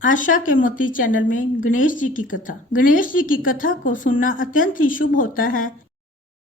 आशा के मोती चैनल में गणेश जी की कथा। गणेश जी की कथा को सुनना अत्यंत ही शुभ होता है।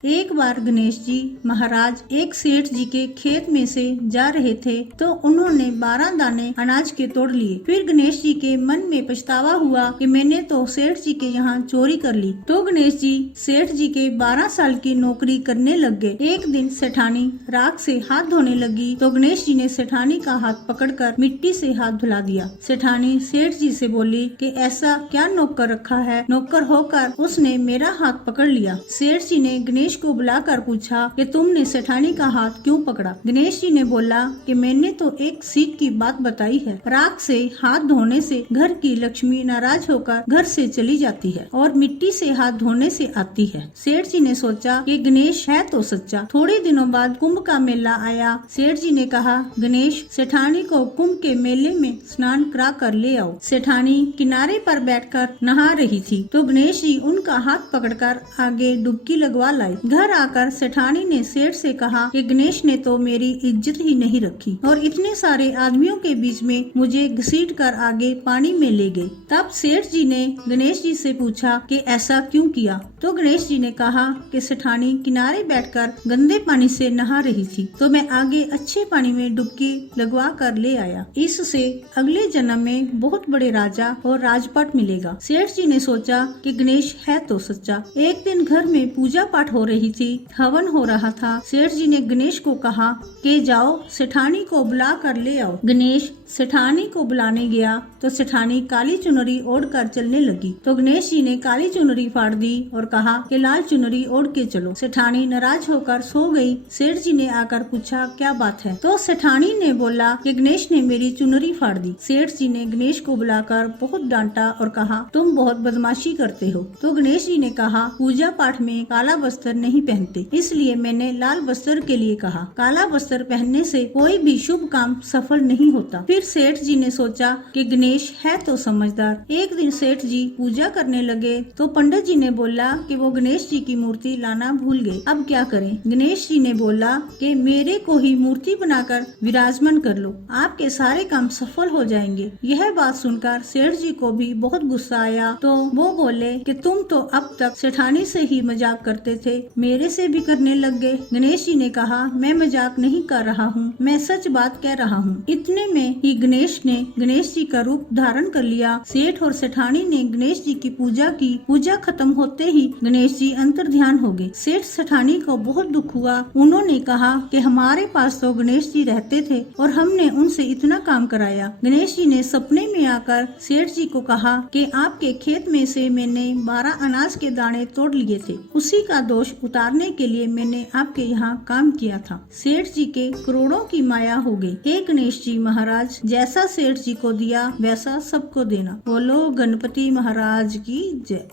एक बार गणेश जी महाराज एक सेठ जी के खेत में से जा रहे थे तो उन्होंने 12 दाने अनाज के तोड़ लिए। फिर गणेश जी के मन में पछतावा हुआ कि मैंने तो सेठ जी के यहाँ चोरी कर ली। तो गणेश जी सेठ जी के 12 साल की नौकरी करने लग गए। एक दिन सेठानी राख से हाथ धोने लगी तो गणेश जी ने सेठानी का हाथ पकड़कर मिट्टी से हाथ धुला दिया। सेठानी सेठ जी से बोली कि ऐसा क्या नौकर रखा है, नौकर होकर उसने मेरा हाथ पकड़ लिया। सेठ जी ने गणेश को बुलाकर पूछा कि तुमने सेठानी का हाथ क्यों पकड़ा। गणेश जी ने बोला कि मैंने तो एक सीख की बात बताई है। राख से हाथ धोने से घर की लक्ष्मी नाराज होकर घर से चली जाती है और मिट्टी से हाथ धोने से आती है। सेठ जी ने सोचा कि गणेश है तो सच्चा। थोड़े दिनों बाद कुंभ का मेला आया। सेठ जी ने कहा, गणेश सेठानी को कुंभ के मेले में स्नान करा कर ले आओ। सेठानी किनारे पर बैठकर नहा रही थी तो गणेश जी उनका हाथ पकड़कर आगे डुबकी लगवा लाई। घर आकर सेठानी ने सेठ से कहा कि गणेश ने तो मेरी इज्जत ही नहीं रखी और इतने सारे आदमियों के बीच में मुझे घसीट कर आगे पानी में ले गई। तब सेठ जी ने गणेश जी से पूछा कि ऐसा क्यों किया। तो गणेश जी ने कहा कि सेठानी किनारे बैठकर गंदे पानी से नहा रही थी तो मैं आगे अच्छे पानी में डुबकी लगवा कर ले आया। इससे अगले जन्म में बहुत बड़े राजा और राजपाट मिलेगा। सेठ जी ने सोचा कि गणेश है तो सच्चा। एक दिन घर में पूजा पाठ हो रही थी, हवन हो रहा था। सेठ जी ने गणेश को कहा कि जाओ सेठानी को बुला कर ले आओ। गणेश सेठानी को बुलाने गया तो सेठानी काली चुनरी ओढ़ कर चलने लगी तो गणेश जी ने काली चुनरी फाड़ दी और कहा कि लाल चुनरी ओढ़ के चलो। सेठानी नाराज होकर सो गई। सेठ जी ने आकर पूछा क्या बात है तो सेठानी ने बोला कि गणेश ने मेरी चुनरी फाड़ दी। सेठ जी ने गणेश को बुलाकर बहुत डांटा और कहा तुम बहुत बदमाशी करते हो। तो गणेश जी ने कहा पूजा पाठ में काला वस्त्र नहीं पहनते, इसलिए मैंने लाल वस्त्र के लिए कहा। काला वस्त्र पहनने से कोई भी शुभ काम सफल नहीं होता। फिर सेठ जी ने सोचा कि गणेश है तो समझदार। एक दिन सेठ जी पूजा करने लगे तो पंडित जी ने बोला कि वो गणेश जी की मूर्ति लाना भूल गए, अब क्या करें। गणेश जी ने बोला कि मेरे को ही मूर्ति बनाकर विराजमान कर लो, आपके सारे काम सफल हो जाएंगे। यह बात सुनकर सेठ जी को भी बहुत गुस्सा आया तो वो बोले कि तुम तो अब तक सेठानी से ही मजाक करते थे, मेरे से भी करने लग गए। गणेश जी ने कहा मैं मजाक नहीं कर रहा हूँ, मैं सच बात कह रहा हूँ। इतने में ही गणेश ने गणेश जी का रूप धारण कर लिया। सेठ और सेठानी ने गणेश जी की पूजा की। पूजा खत्म होते ही गणेश जी अंतर्ध्यान हो गए। सेठ सेठानी को बहुत दुख हुआ। उन्होंने कहा कि हमारे पास तो गणेश जी रहते थे और हमने उनसे इतना काम कराया। गणेश जी ने सपने में आकर सेठ जी को कहा कि आपके खेत में से मैंने 12 अनाज के दाने तोड़ लिए थे, उसी का दोष उतारने के लिए मैंने आपके यहाँ काम किया था। सेठ जी के करोड़ों की माया हो गई। हे गणेश जी महाराज, जैसा सेठ जी को दिया वैसा सबको देना। बोलो गणपति महाराज की जय।